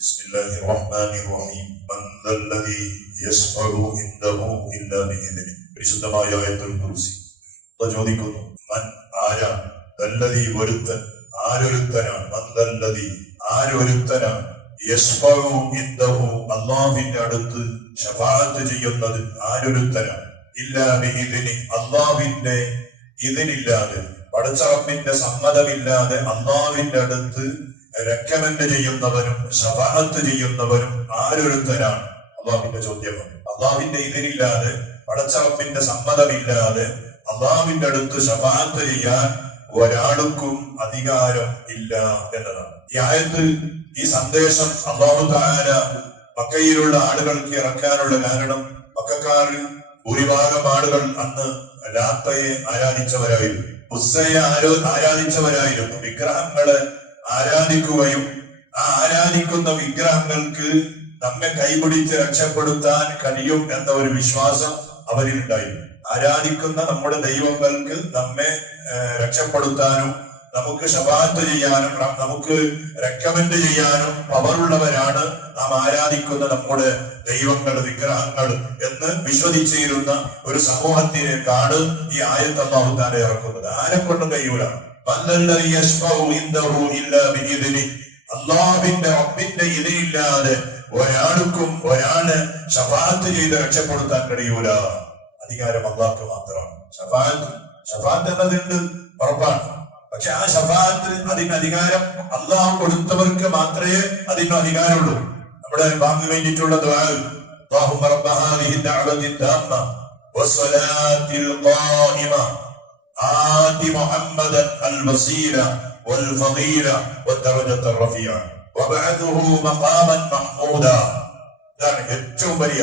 بسم الله الرحمن الرحيم من ذا الذي يشفع عنده إلا بإذنه പരിശുദ്ധമായ ആയത്തുൽ കുർസി അള്ളാഹ് ചോദിക്കുന്നു മൻ ആരാണ് ദല്ലതി ഒരുത്തൻ ആരൊരുത്തനാണ് മൻ ദല്ലതി ആരൊരുത്തനാണ് യശ്ഫഉ ഇൻദഹു അള്ളാഹുവിന്റെ അടുത്ത് ഷഫാഅത്ത് ചെയ്യുന്നത് ആരൊരുത്തനാണ് ഇല്ലാ ബിഇദ്നി അള്ളാഹുവിന്റെ ഇതിനില്ലാതെ പടച്ചറപ്പിന്റെ സമ്മതമില്ലാതെ അള്ളാഹുവിന്റെ അടുത്ത് റെക്കമെൻഡ് ചെയ്യുന്നവനും ഷഫാഅത്ത് ചെയ്യുന്നവനും ആരൊരുത്തരാണ്? അള്ളാഹുവിന്റെ ചോദ്യമാണ് അള്ളാഹുവിന്റെ ഇതിനില്ലാതെ പടച്ചവപ്പിന്റെ സമ്മതമില്ലാതെ അള്ളാഹുവിന്റെ അടുത്ത് ഷഫാഅത്ത് ചെയ്യാൻ ഒരാൾക്കും അധികാരം ഇല്ല എന്നതാണ്. ഈ ആയത്ത് ഈ സന്ദേശം അള്ളാഹു താര മക്കയിലുള്ള ആളുകൾക്ക് ഇറക്കാനുള്ള കാരണം മക്കാരിൽ ഭൂരിഭാഗം ആളുകൾ അന്ന് ലാത്തയെ ആരാധിച്ചവരായിരുന്നു. ഉസ്സയെ ആരോ ആരാധിച്ചവരായിരുന്നു. വിഗ്രഹങ്ങളെ ആരാധിക്കുകയും ആ ആരാധിക്കുന്ന വിഗ്രഹങ്ങൾക്ക് നമ്മെ കൈപിടിച്ച് രക്ഷപ്പെടുത്താൻ കഴിയും എന്ന ഒരു വിശ്വാസം അവരിൽ ഉണ്ടായിരുന്നു ആരാധിക്കുന്ന നമ്മുടെ ദൈവങ്ങൾക്ക് നമ്മെ രക്ഷപ്പെടുത്താനും നമുക്ക് ശപാത്ത് ചെയ്യാനും നമുക്ക് റെക്കമെൻഡ് ചെയ്യാനും പവറുള്ളവരാണ് നാം ആരാധിക്കുന്ന നമ്മുടെ ദൈവങ്ങൾ വിഗ്രഹങ്ങൾ എന്ന് വിശ്വസിച്ചിരുന്ന ഒരു സമൂഹത്തിലേക്കാണ് ഈ ആയത്ത് അള്ളാഹുത്താനെ ഇറക്കുന്നത്. ആരെ കൊണ്ടും കഴിയൂല അള്ളാഹിന്റെ റബ്ബിന്റെ ഇതിലില്ലാതെ ഒരാൾക്കും ഒരാൾ ഷഫാത്ത് ചെയ്ത് രക്ഷപ്പെടുത്താൻ കഴിയൂല. അധികാരം അള്ളാഹ്ക്ക് മാത്രമാണ്. ഷഫാത്ത് ഷഫാത്ത് എന്നതുണ്ട് ഉറപ്പാണ്. പക്ഷെ ആ ഷഫാത്ത് അതിന് അധികാരം അള്ളാഹു കൊടുത്തവർക്ക് മാത്രമേ അതിന് അധികാരമുള്ളൂ. നമ്മുടെ വാങ്ങി വേണ്ടിയിട്ടുള്ള ദ്വാൽ അള്ളാഹു آت محمدا الوسيلة والفضيلة والدرجة الرفيعة وابعثه مقاما محمودا ഇതാണ് ഏറ്റവും വലിയ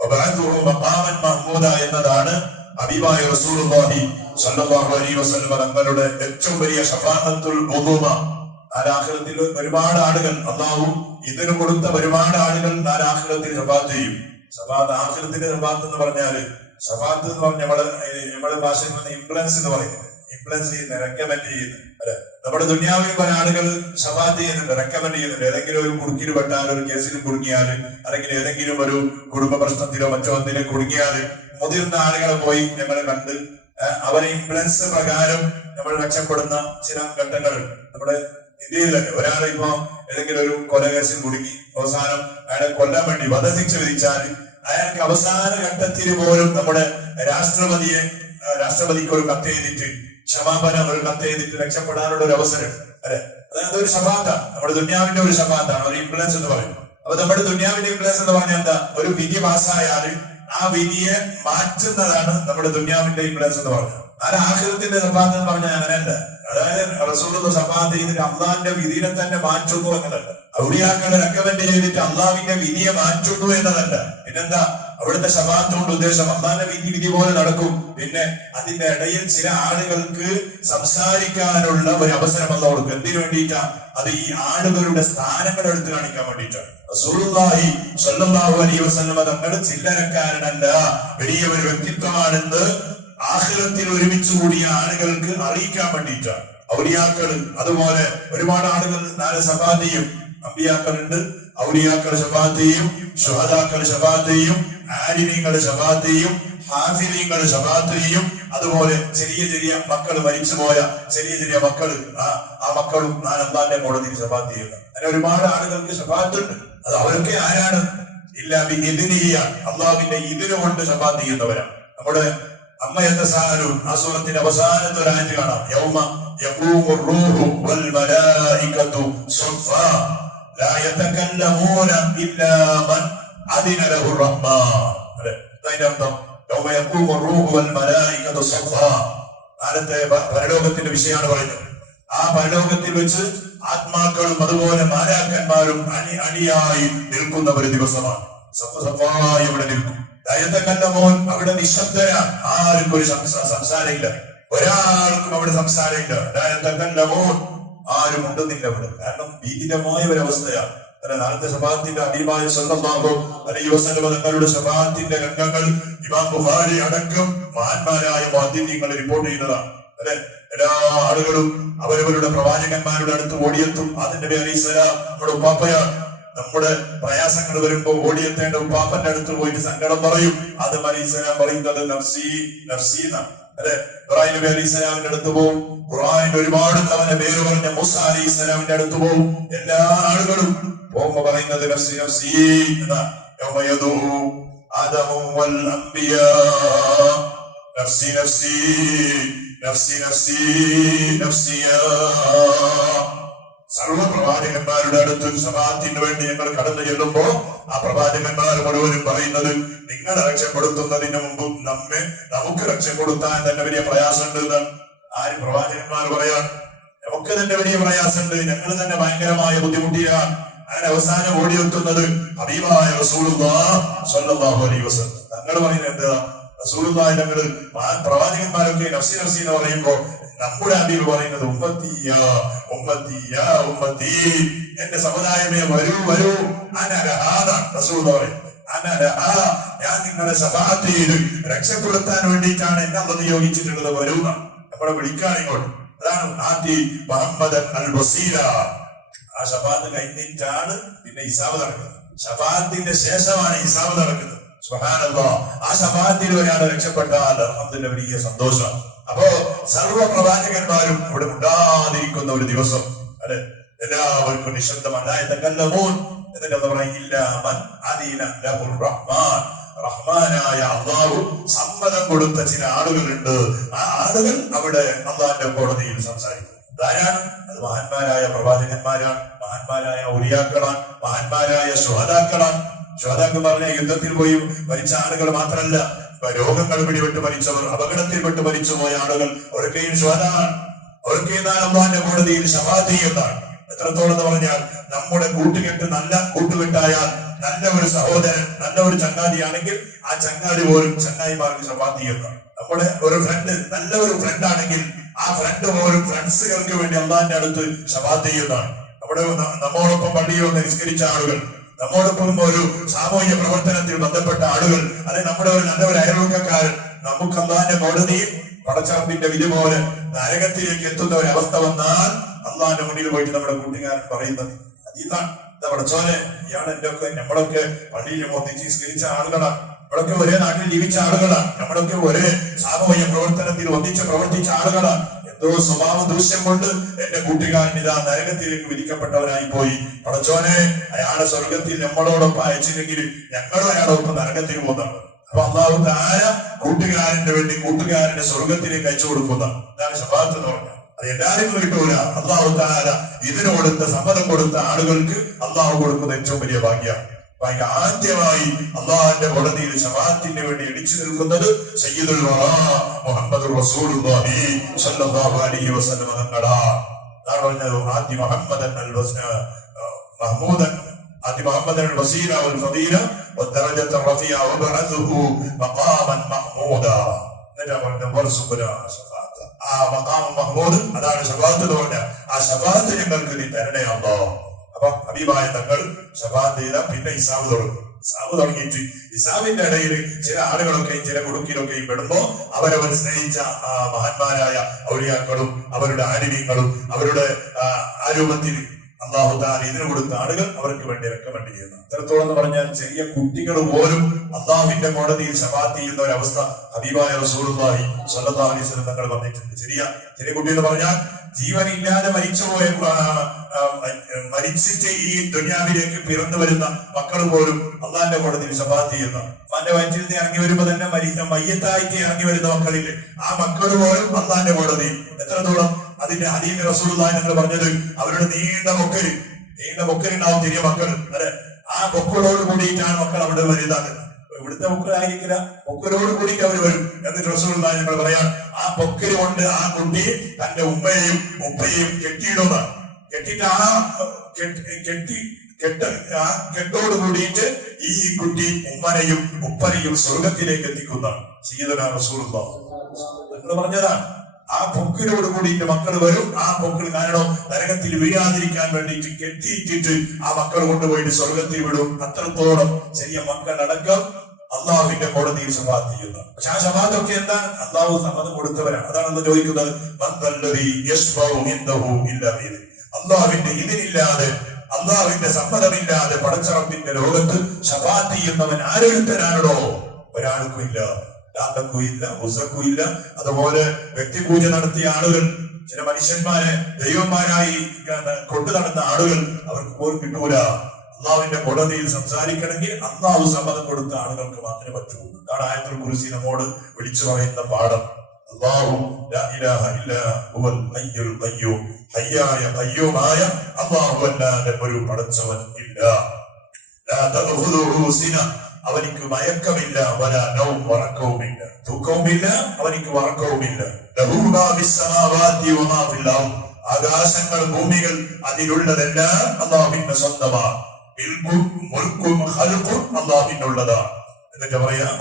وابعثه مقاما محمودا എന്നതാണ് ഹബീബായ റസൂലുള്ളാഹി സ്വല്ലല്ലാഹു അലൈഹി വസല്ലം തങ്ങളുടെ ഏറ്റവും വലിയ ഷഫാഅത്തുൽ ഉദൂമ നാലാഖിറത്തിൽ ഒരുപാട് ആളുകൾ അള്ളാഹു ഇതിന് കൊടുത്ത ഒരുപാട് ആളുകൾ നാലാഖിറത്തിൽ ഷഫാത്ത് ചെയ്യും ഷഫാത്ത് ആഖിറത്തിന്റെ ഷഫാത്ത് എന്ന് പറഞ്ഞാല് ഷഫാത്ത് എന്ന് പറഞ്ഞ നമ്മൾ ഭാഷയിൽ നിന്ന് ഇംപ്ലൻസ് എന്ന് പറയും. ഇംപ്ലൻസ് ചെയ്യുന്ന റെക്കമെൻഡ് ചെയ്യുന്നത് അല്ലെ? നമ്മുടെ ദുനിയാവിൽ പല ആളുകൾ ഷഫാത്ത് ചെയ്യുന്നുണ്ട് റെക്കമെൻഡ് ചെയ്യുന്നുണ്ട്. ഏതെങ്കിലും ഒരു കുടുക്കിൽ പെട്ടാൽ ഒരു കേസിൽ കുടുങ്ങിയാൽ അല്ലെങ്കിൽ ഏതെങ്കിലും ഒരു കുടുംബ പ്രശ്നത്തിലോ മറ്റോ എന്തിനോ കുടുങ്ങിയാൽ മുതിർന്ന ആളുകളെ പോയി നമ്മളെ കണ്ട് അവരെ ഇംപ്ലൻസ് പ്രകാരം നമ്മൾ രക്ഷപ്പെടുന്ന ചില ഘട്ടങ്ങൾ നമ്മുടെ ഇന്ത്യയിൽ തന്നെ ഇപ്പോ ഏതെങ്കിലും ഒരു കൊലകേസിൽ കുടുങ്ങി അവസാനം അയാളെ കൊല്ലാൻ വേണ്ടി വധശിക്ഷ വിധിച്ചാൽ അയാൾക്ക് അവസാന ഘട്ടത്തിൽ പോലും നമ്മുടെ രാഷ്ട്രപതിയെ രാഷ്ട്രപതിക്ക് ഒരു കത്ത് എഴുതിയിട്ട് ക്ഷമാപനം ഒരു കത്ത് എഴുതിയിട്ട് രക്ഷപ്പെടാനുള്ള ഒരു അവസരം അല്ലെ? അതായത് ഒരു ശബാത്താണ് നമ്മുടെ ദുന്യാവിന്റെ ഒരു ശമാന്താണ് ഒരു ഇൻഫ്ലുവൻസ് എന്ന് പറയും. അപ്പൊ നമ്മുടെ ദുന്യാവിന്റെ ഇൻഫ്ലുവൻസ് എന്ന് പറഞ്ഞാൽ എന്താ? ഒരു വിധി പാസ്സായാൽ ആ വിധിയെ മാറ്റുന്നതാണ് നമ്മുടെ ദുന്യാവിന്റെ ഇൻഫ്ലുവൻസ് എന്ന് പറഞ്ഞത് ആ ആഹൃതത്തിന്റെ സഭാത്ത് എന്ന് പറഞ്ഞാൽ അങ്ങനെയല്ല. അതായത് റസൂലുള്ള സഭാത്ത് ചെയ്തിട്ട് അള്ളാഹിന്റെ വിധിനെ തന്നെ മാറ്റുന്നു എന്നതല്ല ഔലിയാക്കളെ റെക്കമെന്റ് ചെയ്തിട്ട് അള്ളാവിന്റെ വിധിയെ മാറ്റുന്നു എന്നതല്ല. പിന്നെന്താ? അവിടുത്തെ ശബാത്തോണ്ട് ഉദ്ദേശം അള്ളാന്റെ വിധി വിധി പോലെ നടക്കും. പിന്നെ അതിന്റെ ഇടയിൽ ചില ആളുകൾക്ക് സംസാരിക്കാനുള്ള ഒരു അവസരം അല്ല കൊടുക്കും. എന്തിനു വേണ്ടിയിട്ടാ? അത് ഈ ആളുകളുടെ സ്ഥാനങ്ങൾ എടുത്തു കാണിക്കാൻ വേണ്ടിയിട്ടാണ് റസൂലുള്ളാഹി സ്വല്ലല്ലാഹു അലൈഹി തങ്ങൾ ചില്ലരക്കാരനല്ല വലിയ ഒരു വ്യക്തിത്വമാണെന്ന് ആഹ്ലത്തിൽ ഒരുമിച്ച് കൂടിയ ആളുകൾക്ക് അറിയിക്കാൻ വേണ്ടിയിട്ടാണ് ഔലിയാക്കൾ അതുപോലെ ഒരുപാട് ആളുകൾ നാല് സഫാദിയും അമ്പിയാക്കളുണ്ട് ഔലിയാക്കൾ ഷഫാത്തെയും ഷുഹദാക്കൾ ഷഫാത്തെയും ആരിനീങ്ങളുടെ ഷഫാത്തെയും ഹാഫിലീങ്ങളുടെ ഷഫാത്തെയും അതുപോലെ ചെറിയ ചെറിയ മക്കൾ മരിച്ചു പോയ ചെറിയ ചെറിയ മക്കൾ ആ മക്കളും ഞാൻ അള്ളാന്റെ കോടതിയിൽ ഷഫാത്ത് ചെയ്യുക അങ്ങനെ ഒരുപാട് ആളുകൾക്ക് ഷഫാത്തുണ്ട് അത് അവരൊക്കെ ആരാണ്? ഇല്ല ഇതിനെയാണ് അള്ളാഹുവിന്റെ ഇതിനു കൊണ്ട് ഷഫാത്ത് ചെയ്യുന്നവരാണ്. നമ്മുടെ അമ്മ എന്ന സാധനവും ആ സൂറത്തിന്റെ അവസാനത്തെ ഒരു കാണാം. യൗമ യഖൂമു റൂഹു വൽ മൻ പരലോകത്തിന്റെ വിഷയമാണ് പറയുന്നത്. ആ പരലോകത്തിൽ വെച്ച് ആത്മാക്കളും അതുപോലെ മാരാക്കന്മാരും അണി അണിയായി നിൽക്കുന്ന ഒരു ദിവസമാണ്. സഫ സഫായി ഇവിടെ നിൽക്കും. ദയത്തക്കല്ലമോൻ അവിടെ നിശബ്ദന ആർക്കും ഒരു സംസാരമില്ല. ഒരാൾക്കും അവിടെ സംസാരമില്ല. ദയത്തക്കല്ലമോൻ ആരും ഉണ്ടെന്നില്ല അവിടെ കാരണം ഭീതിരമായ ഒരു അവസ്ഥയാണ് അല്ല നാളത്തെ ശബാത്തിന്റെ അടിമായ സ്വന്തമാകോ അലൈഹി വസല്ലമ തങ്ങളുടെ ശബാത്തിന്റെ രംഗങ്ങൾ ഇമാം ബുഹാരി അടക്കം മഹാന്മാരായ മാധ്യമങ്ങൾ റിപ്പോർട്ട് ചെയ്തതാണ് അല്ലെ? എല്ലാ ആളുകളും അവരവരുടെ പ്രവാചകന്മാരുടെ അടുത്ത് ഓടിയെത്തും. അതിന്റെ അലൈഹിസ്സലാം നമ്മുടെ ഉപ്പാപ്പയാണ്. നമ്മുടെ പ്രയാസങ്ങൾ വരുമ്പോൾ ഓടിയെത്തേണ്ട ഉപ്പാപ്പന്റെ അടുത്ത് പോയിട്ട് സങ്കടം പറയും. അത് അലൈഹിസ്സലാം പറയുന്നത് നഫ്സി നഫ്സി എന്നാണ്. അല്ലെ ഇബ്രാഹിം നബി അലൈഹി സ്വലാമിന്റെ അടുത്ത് പോകും ഖുർആനിൽ ഒരുപാട് തവണ പേര് പറഞ്ഞ മൂസ അലൈഹി സ്വലാമിന്റെ അടുത്ത് പോകും എല്ലാ ആളുകളും പോകുമ്പോ പറയുന്നത് നഫ്സി നഫ്സി നഫ്സി നഫ്സിയാ സർവ പ്രവാചകന്മാരുടെ അടുത്ത് വേണ്ടി ഞങ്ങൾ കടന്നു ചെല്ലുമ്പോ ആ പ്രവാചകന്മാർ മുഴുവനും പറയുന്നത് നിങ്ങളെ രക്ഷപ്പെടുത്തുന്നതിന് മുമ്പ് നമ്മെ നമുക്ക് രക്ഷപ്പെടുത്താൻ തന്നെ വലിയ പ്രയാസമുണ്ട് ആര് പ്രവാചകന്മാർ പറയാ നമുക്ക് തന്നെ വലിയ പ്രയാസമുണ്ട്. ഞങ്ങൾ തന്നെ ഭയങ്കരമായ ബുദ്ധിമുട്ടിയാണ്. അങ്ങനെ അവസാനം ഓടിയെത്തുന്നത് സ്വല്ലല്ലാഹു അലൈഹി തങ്ങൾ പറയുന്നത് എന്താ? റസൂലുള്ളാഹി പ്രവാചകന്മാരൊക്കെ നഫ്സി നഫ്സി എന്ന് പറയുമ്പോ നമ്മുടെ ഹബീബ് പറയുന്നത് ഉമ്മത്തിയ ഉമ്മത്തിയ ഉമ്മത്തീ. എന്റെ സമുദായമേ വരൂ വരൂ. അനരഹാദ റസൂൽ പറയും. അനരഹ ഞാൻ നിങ്ങളെ സഫാത്ത് ചെയ്ത്. രക്ഷപ്പെടുത്താൻ വേണ്ടിയിട്ടാണ് എന്നെ അന്ന് നിയോഗിച്ചിട്ടുള്ളത്. വരൂ നമ്മളെ വിളിക്കാൻ ഇങ്ങോട്ട്. അതാണ് ആദ്യ മുഹമ്മദ് അൽ ബസീര ആ ഷഫാത്ത് കഴിഞ്ഞിട്ടാണ് പിന്നെ ഇസാബ് നടക്കുന്നത്. ഷഫാത്തിന്റെ ശേഷമാണ് ഇസാബ് നടക്കുന്നത്. സുബ്ഹാനല്ലാഹ് ആ ഷഫാത്തിൽ ഒരാൾ രക്ഷപ്പെട്ടാൽ അഹമ്മദിന്റെ വലിയ സന്തോഷം അപ്പോ സർവ പ്രവാചകന്മാരും ഇവിടെ ഉണ്ടാതിരിക്കുന്ന ഒരു ദിവസം അല്ലെ? എല്ലാവർക്കും നിശബ്ദമല്ലായ തകല്ലമൂൻ എന്നിട്ട് എന്താ പറയില്ല അദീന ലഹുർ റഹ്മാൻ. റഹ്മാനായ അള്ളാഹു സമ്മതം കൊടുത്ത ചില ആളുകളുണ്ട്. ആ ആളുകൾ അവിടെ അള്ളാഹിന്റെ കോടതിയിൽ സംസാരിക്കും. ധാരാളം. അത് മഹാന്മാരായ പ്രവാചകന്മാരാണ് മഹാന്മാരായ ഒരിയാക്കളാണ് മഹാന്മാരായ ശ്രോതാക്കളാണ് ശ്രോതാക്കൾ പറഞ്ഞ യുദ്ധത്തിൽ പോയി മരിച്ച ആളുകൾ മാത്രമല്ല രോഗങ്ങൾ പിടിപെട്ട് മരിച്ചവർ അപകടത്തിൽപ്പെട്ട് മരിച്ചു പോയ ആളുകൾ അവർക്കെയും ശ്രോതാണ് അവർക്ക് അള്ളാന്റെ കോടതിയിൽ ശഫാത്ത് എത്രത്തോളം എന്ന് പറഞ്ഞാൽ നമ്മുടെ കൂട്ടുകെട്ട് നല്ല കൂട്ടുകെട്ടായാൽ നല്ല ഒരു സഹോദരൻ നല്ല ഒരു ചങ്ങാതിയാണെങ്കിൽ ആ ചങ്ങാതി പോലും ചങ്ങായിമാർക്ക് ശഫാത്ത് നമ്മുടെ ഒരു ഫ്രണ്ട് നല്ല ഒരു ഫ്രണ്ട് ആണെങ്കിൽ ആ ഫ്രണ്ട് പോലും ഫ്രണ്ട്സുകൾക്ക് വേണ്ടി അള്ളാന്റെ അടുത്ത് ശഫാത്ത് നമ്മുടെ നമ്മോടൊപ്പം പള്ളിയിൽ നിസ്കരിച്ച ആളുകൾ നമ്മോടൊപ്പം ഒരു സാമൂഹ്യ പ്രവർത്തനത്തിൽ ബന്ധപ്പെട്ട ആളുകൾ അല്ലെ നമ്മുടെ ഒരു നല്ല ഒരു അയൽവക്കക്കാരൻ നമുക്ക് അള്ളാന്റെ കോടതിയിൽ പടച്ചാപ്പിന്റെ വിധി പോലെ നരകത്തിലേക്ക് എത്തുന്ന ഒരു അവസ്ഥ വന്നാൽ അള്ളാന്റെ മുന്നിൽ പോയിട്ട് നമ്മുടെ കൂട്ടുകാരൻ പറയുന്നത് ഇതാണ് പടച്ചോനെ ഇയാൾ എന്റെ ഒക്കെ നമ്മളൊക്കെ പള്ളിയിൽ ഒന്നിച്ച് സ്കരിച്ച ആളുകളാണ് നമ്മളൊക്കെ ഒരേ നാട്ടിൽ ജീവിച്ച ആളുകളാണ് നമ്മളൊക്കെ ഒരേ സാമൂഹ്യ പ്രവർത്തനത്തിൽ ഒന്നിച്ച് പ്രവർത്തിച്ച ആളുകളാണ് സ്വഭാവ ദൂഷ്യം കൊണ്ട് എന്റെ കൂട്ടുകാരൻ ഇതാ നരകത്തിലേക്ക് വിധിക്കപ്പെട്ടവനായി പോയി. പടച്ചോനെ അയാളെ സ്വർഗത്തിൽ നമ്മളോടൊപ്പം അയച്ചില്ലെങ്കിൽ ഞങ്ങളും അയാളോടൊപ്പം നരകത്തിൽ പോകുന്നതാണ്. അപ്പൊ അള്ളാഹു താര കൂട്ടുകാരന്റെ വേണ്ടി കൂട്ടുകാരന്റെ സ്വർഗത്തിലേക്ക് അയച്ചു കൊടുക്കുന്ന ഇതാണ് ഷഫാത്ത് എന്ന് പറഞ്ഞത് അത് എല്ലാവരും കിട്ടൂല അള്ളാഹു താര ഇതിന് കൊടുത്ത സമ്മതം കൊടുത്ത ആളുകൾക്ക് അള്ളാഹു കൊടുക്കുന്ന ഏറ്റവും വലിയ ഭാഗ്യമാണ്. ആദ്യമായി അള്ളാഹിന്റെ കോടതിയിൽ ഷഫാത്തിന്റെ വേണ്ടി ഇടിച്ചു നിൽക്കുന്നത് സയ്യിദുൽ വറാ മുഹമ്മദ് റസൂലുള്ളാഹി സ്വല്ലല്ലാഹു അലൈഹി വസല്ലം തങ്ങളാ അതാണ് പറഞ്ഞത് ആദ്യ മുഹമ്മദൻ അൽ വസ്- ആ, ആ, മഹ്മൂദൻ آتي محمد الوسيلة والفضيلة والدرجة الرفيعة وابعثه مقاما محمودا نجا ورزقنا شفاعته ആ മക്കാം മഹ്മൂദ് അതാണ് ഷഫാത്ത് എന്ന് പറഞ്ഞ ആ ഷഫാത്ത് ഞങ്ങൾക്ക് നീ തരണേ അല്ലോ അപ്പൊ ഹബീബായ തങ്ങൾ ഷഫാത്ത് ചെയ്ത പിന്നെ ഇസാബ് തുടങ്ങും. ഇസാബ് തുടങ്ങിയിട്ട് ഇസാബിന്റെ ഇടയിൽ ചില ആളുകളൊക്കെയും ചില കുടുക്കിലൊക്കെയും പെടുമ്പോ അവരവർ സ്നേഹിച്ച മഹാന്മാരായ ഔലിയാക്കളും അവരുടെ ആലിമീങ്ങളും അവരുടെ ആ, അള്ളാഹു താൻ ഇതിന് കൊടുത്ത ആളുകൾ അവർക്ക് വേണ്ടി റെക്കമെൻഡ് ചെയ്യുന്നു. അത്രത്തോളം എന്ന് പറഞ്ഞാൽ ചെറിയ കുട്ടികൾ പോലും അള്ളാഹുവിന്റെ കോടതിയിൽ ശപാത്ത് ചെയ്യുന്ന ഒരു അവസ്ഥ ഹബീബായ അലൈഹി വസല്ലം തങ്ങൾ പറഞ്ഞിട്ടുണ്ട് ചെറിയ ചെറിയ കുട്ടി എന്ന് പറഞ്ഞാൽ ജീവനില്ലാതെ മരിച്ചുപോയ മരിച്ചിട്ട് ഈ ദുനിയാവിലേക്ക് പിറന്നു വരുന്ന മക്കൾ പോലും അള്ളാഹിന്റെ കോടതിയിൽ ശപാത്ത് ചെയ്യുന്ന. അവന്റെ വയറ്റിൽ നിന്ന് ഇറങ്ങി വരുമ്പോ തന്നെ മരിച്ച മയ്യത്തായിട്ട് ഇറങ്ങി വരുന്ന മക്കളില്ലേ? ആ മക്കൾ പോലും അള്ളാഹിന്റെ കോടതി എത്രത്തോളം അതിന്റെ ഹലീമി റസൂലുള്ളാഹി എന്ന് പറഞ്ഞത് അവരുടെ നീണ്ട മൊക്കര് നീണ്ട മൊക്കരുണ്ടാവും ചെറിയ മക്കൾ അല്ലെ? ആ മൊക്കളോട് കൂടിയിട്ടാണ് മക്കൾ അവിടെ വലുതാകുന്നത്. ഇവിടുത്തെ മക്കളായിരിക്കില്ല പൊക്കലോട് കൂടി അവർ വരും എന്നിട്ട് റസൂലുള്ളാഹി ഞങ്ങൾ പറയാം ആ പൊക്കര് കൊണ്ട് ആ കുട്ടി തന്റെ ഉമ്മയെയും ഉപ്പയെയും കെട്ടിയിടുന്നതാണ് കെട്ടിട്ട് ആ കെട്ടി കെട്ട് ആ കെട്ടോട് കൂടിയിട്ട് ഈ കുട്ടി ഉമ്മനെയും ഉപ്പനെയും സ്വർഗത്തിലേക്ക് എത്തിക്കുന്നതാണ്. സീതന റസൂൾ നിങ്ങൾ പറഞ്ഞതാണ് ആ പൊക്കിനോട് കൂടിയിട്ട് മക്കൾ വരും. ആ പൊക്കിൽ കാരണം നരകത്തിൽ വീഴാതിരിക്കാൻ വേണ്ടിയിട്ട് കെട്ടിയിട്ടിട്ട് ആ മക്കൾ കൊണ്ടുപോയിട്ട് സ്വർഗത്തിൽ വിടും. അത്രത്തോളം ചെറിയ മക്കൾ മക്കളടക്കം അള്ളാഹുവിന്റെ കോടതിയിൽ ശപാത്ത് ചെയ്യുന്നു. പക്ഷെ ആ ശപാത്തൊക്കെ എന്താണ്? അള്ളാഹു സമ്മതം കൊടുത്തവരാണ്. അതാണ് അന്ന് ചോദിക്കുന്നത്. അള്ളാഹുവിന്റെ ഇതിനില്ലാതെ അള്ളാഹുവിന്റെ സമ്മതമില്ലാതെ പടച്ചറപ്പിന്റെ ലോകത്ത് ശപാത്ത് ചെയ്യുന്നവൻ ആരൊരുത്തനാണോ ഒരാൾക്കും ഇല്ല. ലാത്തക്കും ഇല്ല ഉസക്കും ഇല്ല അതുപോലെ വ്യക്തിപൂജ നടത്തിയ ആളുകൾ ചില മനുഷ്യന്മാരെ ദൈവന്മാരായി കൊണ്ടു നടന്ന ആളുകൾ അവർക്ക് പോലും കിട്ടൂല. അള്ളാവിന്റെ കോടതിയിൽ സംസാരിക്കണമെങ്കിൽ അള്ളാഹു സമ്മതം കൊടുത്ത ആളുകൾക്ക് മാത്രമേ പറ്റൂ. അതാണ് ആയത്തുൽ കുറിച്ച് നമ്മോട് വിളിച്ചു പറയുന്ന പാഠം. അള്ളാഹു അല്ലാതെ ഒരു പടച്ചവൻ ഇല്ല. അവനിക്ക് മയക്കമില്ല വല നവും വറക്കവുമില്ല. തൂക്കവുമില്ല അവനിക്ക് അർദ് ആകാശങ്ങൾ ഭൂമികൾ അതിലുള്ളതെല്ലാം അള്ളാഹുവിന്റെ സ്വന്തമാണ്. അള്ളാഹുവിനുള്ളതാണ് എന്നിട്ട് പറയാം.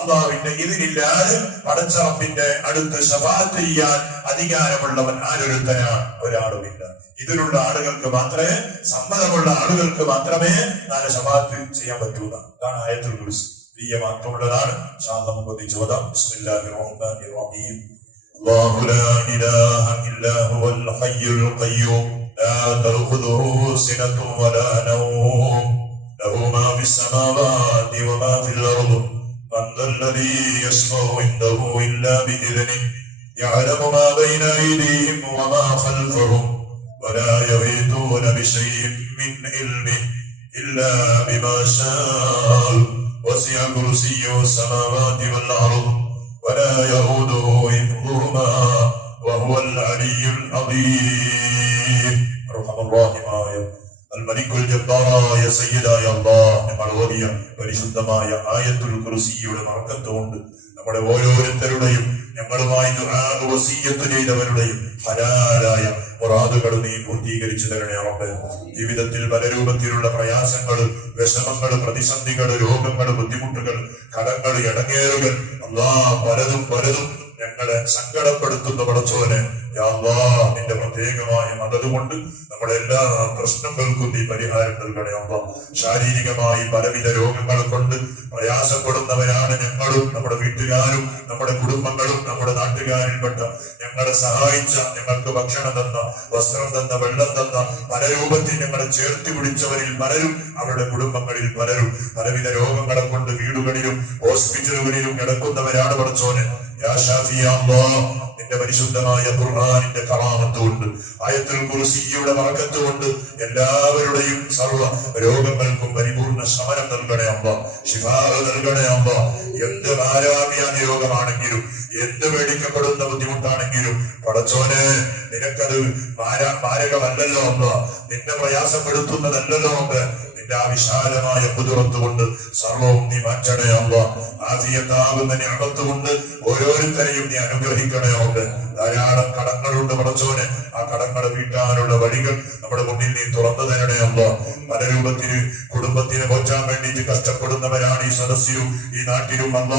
അള്ളാഹുവിന്റെ ഇതിനില്ലാതെ പടച്ചറപ്പിന്റെ അടുത്ത് ശഫാത്ത് ചെയ്യാൻ അധികാരമുള്ളവൻ ആരൊരുത്തനാണ്? ഒരാളുമില്ല. ഇതിലുള്ള ആളുകൾക്ക് മാത്രമേ സമ്മതമുള്ള ആളുകൾക്ക് മാത്രമേ ഞാൻ ശഫാത്ത് ചെയ്യാൻ പറ്റൂന്ന ഇതാണ് ആയത്തുൽ കുറിച്ച് വലിയ മാത്രമുള്ളതാണ് ശാന്തം നമുക്ക് ചോദാം ബിസ്മില്ലാഹിർ റഹ്മാനിർ റഹീം الله لا إله إلا هو الحي القيوم لا تأخذه سنة ولا نوم له ما في السماوات وما في الأرض من ذا الذي يشفع عنده إلا بإذنه يعلم ما بين أيديهم وما خلفهم ولا يحيطون بشيء من علمه إلا بما شاء. وسع كرسيه السماوات والأرض ولا يؤوده حفظهما وهو العلي العظيم. أرحم سيدا يا ജബ്ബാറായ സയ്യിദായ الله നമ്മുടെ വലിയ പരിശുദ്ധമായ آية الكرسي മറക്കത്തോണ്ട് നമ്മുടെ ഓരോരുത്തരുടെയും ഞങ്ങളുമായി വസീയത്ത് ചെയ്തവരുടെയും ഹലാലായ മുറാദുകൾ നീ പൂർത്തീകരിച്ചു തരണേ ജീവിതത്തിൽ പല രൂപത്തിലുള്ള പ്രയാസങ്ങൾ വിഷമങ്ങൾ പ്രതിസന്ധികൾ രോഗങ്ങൾ ബുദ്ധിമുട്ടുകൾ കടങ്ങൾ ഇടങ്ങേറുകൾ അല്ലാ പലതും പലതും ഞങ്ങളെ സങ്കടപ്പെടുത്തുന്ന പടച്ചോനെ നിന്റെ പ്രത്യേകമായ മതത് കൊണ്ട് നമ്മുടെ എല്ലാ പ്രശ്നങ്ങൾക്കും നീ പരിഹാരം നൽകണേ ശാരീരികമായി പലവിധ രോഗങ്ങൾ കൊണ്ട് പ്രയാസപ്പെടുന്നവരാണ് ഞങ്ങളും നമ്മുടെ വീട്ടുകാരും നമ്മുടെ കുടുംബങ്ങളും നമ്മുടെ നാട്ടുകാരിൽപ്പെട്ട ഞങ്ങളെ സഹായിച്ച ഞങ്ങൾക്ക് ഭക്ഷണം തന്ന വസ്ത്രം തന്ന വെള്ളം തന്ന പല രൂപത്തിൽ ഞങ്ങളെ ചേർത്ത് പിടിച്ചവരിൽ പലരും അവരുടെ കുടുംബങ്ങളിൽ പലരും പലവിധ രോഗങ്ങളെ കൊണ്ട് വീടുകളിലും ഹോസ്പിറ്റലുകളിലും കിടക്കുന്നവരാണ് പടച്ചോനെ. നിന്റെ പരിശുദ്ധമായ ഖുർആനിന്റെ കറാമത്ത് കൊണ്ട് ആയത്തുൽ കുർസിയുടെ മറക്കത്ത് കൊണ്ട് എല്ലാവരുടെയും സർവ രോഗങ്ങൾക്കും പരിപൂർണ ശമനം നൽകണേ അമ്മ ശിഫാവ് നൽകണേ അമ്മ എന്ത് മാരാവ്യാധി രോഗമാണെങ്കിലും എന്ത് പേടിക്കപ്പെടുന്ന ബുദ്ധിമുട്ടാണെങ്കിലും പടച്ചോനെ നിനക്കത് മാര മാരകമല്ലല്ലോ അമ്മ നിന്നെ പ്രയാസപ്പെടുത്തുന്നതല്ലല്ലോ അമ്മ നിന്റെ ആ വിശാലമായ കുതിരത്ത് സർവവും നീ മാറ്റണേ അമ്മ ആഫിയത്താകുന്ന ഞാപത്ത് കൊണ്ട് ഓരോരുത്തരെയും നീ അനുഗ്രഹിക്കണേ അമ്മ ധാരാളം കടങ്ങളുണ്ട് പടച്ചോന്. ആ കടങ്ങൾ വീട്ടാനുള്ള വഴികൾ നമ്മുടെ മുന്നിൽ നീ തുറന്നു തരണേ പല രൂപത്തിന് കുടുംബത്തിനെ പോറ്റാൻ വേണ്ടിയിട്ട് കഷ്ടപ്പെടുന്നവരാണ് ഈ സദസ്സിലും ഈ നാട്ടിലും അമ്മ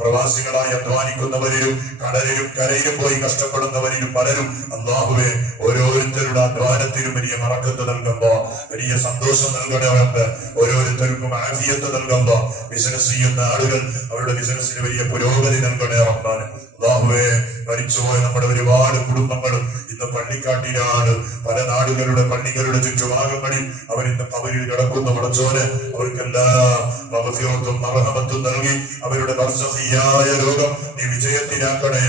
പ്രവാസികളായി അധ്വാനിക്കുന്നവരിലും കടലിലും കരയിലും പോയി കഷ്ടപ്പെടുന്നവരിലും പലരും അള്ളാഹുവെ ഓരോരുത്തരുടെ അധ്വാനത്തിനും വലിയ മറക്കത്ത് നൽകുമ്പോ വലിയ സന്തോഷം നൽകണേ റബ്ബ്. ഓരോരുത്തർക്കും ആഫിയത്ത് നൽകുമ്പോ ബിസിനസ് ചെയ്യുന്ന ആളുകൾ അവരുടെ ബിസിനസ്സിന് വലിയ പുരോഗതി നൽകണേ റബ്ബാന് അള്ളാഹുവെ മരിച്ചുപോയ നമ്മുടെ ഒരുപാട് കുടുംബങ്ങളും ഇന്ന് പള്ളിക്കാട്ടിലാണ്. പല നാടുകളുടെ പള്ളികളുടെ ചുറ്റുഭാഗങ്ങളിൽ അവരിന്ന് അവരിൽ കിടക്കുന്ന. പടച്ചോന് അവർക്കെല്ലാം മഹഫിറത്തും മറഹമത്തും നൽകി അവരുടെ ബർസഹിയായ രോഗം നീ വിജയത്തിനാക്കണേ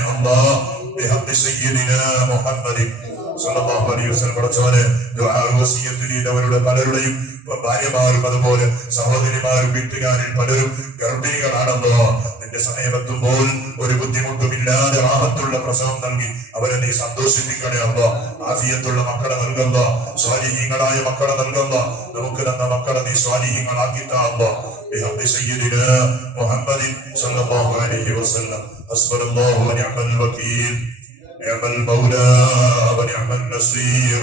അലൈഹി വസല്ലം. പടച്ചോനെ ദുആ വസിയത്ത് ചെയ്തവരുടെ പലരുടെയും ഭാര്യമാരും അതുപോലെ സഹോദരിമാരും വീട്ടുകാരിൽ പലരും ഗർഭിണികളാണെന്നോ നിന്റെ സമയമെത്തുമ്പോൾ ഒരു ബുദ്ധിമുട്ടുമില്ലാതെ ആപത്തുള്ള പ്രസവം നൽകി അവരെ നീ സന്തോഷിപ്പിക്കണമല്ലോ ആഫിയത്തുള്ള മക്കളെ നൽകല്ലോ. സ്വാലിഹീങ്ങളായ മക്കളെ നൽകല്ലോ. നമുക്ക് തന്ന മക്കളെ നീ സ്വാലിഹീങ്ങളാക്കിത്താമല്ലോ മുഹമ്മദിൻ സല്ലല്ലാഹു അലൈഹി വസല്ലം. അസ്ബറല്ലാഹു വനിഅമൽ വകീൽ നിഅമൽ മൗലാ വനിഅമൽ നസീർ.